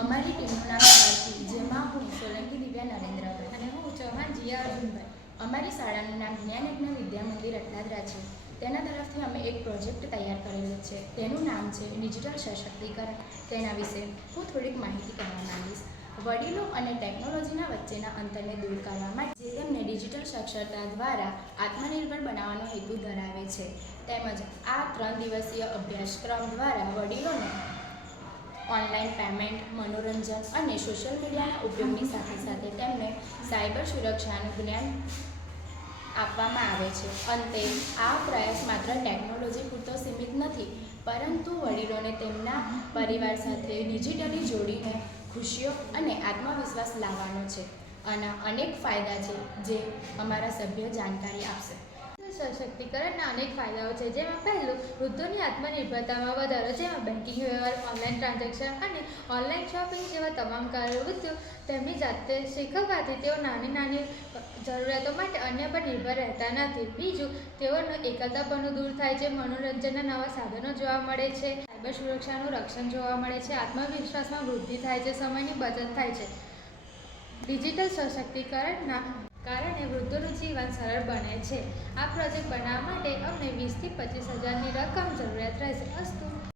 અમારી ટીમનું નામ ભારતી, જેમાં હું સોલંકી દિવ્યા નરેન્દ્રભાઈ અને હું ચૌહાણ જીયા અર્જુનભાઈ. અમારી શાળાનું નામ જ્ઞાનયજ્ઞ વિદ્યા મંદિર અટલાદરા છે. તેના તરફથી અમે એક પ્રોજેક્ટ તૈયાર કરેલો છે. તેનું નામ છે ડિજિટલ સશક્તિકરણ. તેના વિશે હું થોડીક માહિતી કહેવા માંગીશ. વડીલો અને ટેકનોલોજીના વચ્ચેના અંતરને દૂર કરવા માટે જે તેમને ડિજિટલ સાક્ષરતા દ્વારા આત્મનિર્ભર બનાવવાનો હેતુ ધરાવે છે. તેમજ આ 3 દિવસીય અભ્યાસક્રમ દ્વારા વડીલોને ઓનલાઈન પેમેન્ટ, મનોરંજન અને સોશિયલ મીડિયાના ઉપયોગની સાથે સાથે તેમને સાયબર સુરક્ષાનું જ્ઞાન આપવામાં આવે છે. અંતે આ પ્રયાસ માત્ર ટેકનોલોજી પૂરતો સીમિત નથી, પરંતુ વડીલોને તેમના પરિવાર સાથે ડિજિટલી જોડીને ખુશીઓ અને આત્મવિશ્વાસ લાવવાનો છે. આના અનેક ફાયદા છે, જે અમારા સભ્યો જાણકારી આપશે. સશક્તિકરણના અનેક ફાયદાઓ છે, જેમાં પહેલું વૃદ્ધોની આત્મનિર્ભરતામાં વધારો, જેમાં બેન્કિંગ વ્યવહાર, ઓનલાઈન ટ્રાન્ઝેક્શન અને ઓનલાઈન શોપિંગ જેવા તમામ કાર્યો વૃદ્ધો તેમની જાતે શીખવવાથી તેઓ નાની જરૂરિયાતો માટે અન્ય પર નિર્ભર રહેતા નથી. બીજું, તેઓનો એકલતાપણું દૂર થાય છે, મનોરંજનના નવા સાધનો જોવા મળે છે, સાયબર સુરક્ષાનું રક્ષણ જોવા મળે છે, આત્મવિશ્વાસમાં વૃદ્ધિ થાય છે, સમયની બચત થાય છે. ડિજિટલ સશક્તિકરણના કારણે વૃદ્ધોનું જીવન સરળ બને છે. આ પ્રોજેક્ટ બનાવવા માટે અમને 20,000 થી 25,000ની રકમ જરૂરિયાત રહેશે. અસ્તુ.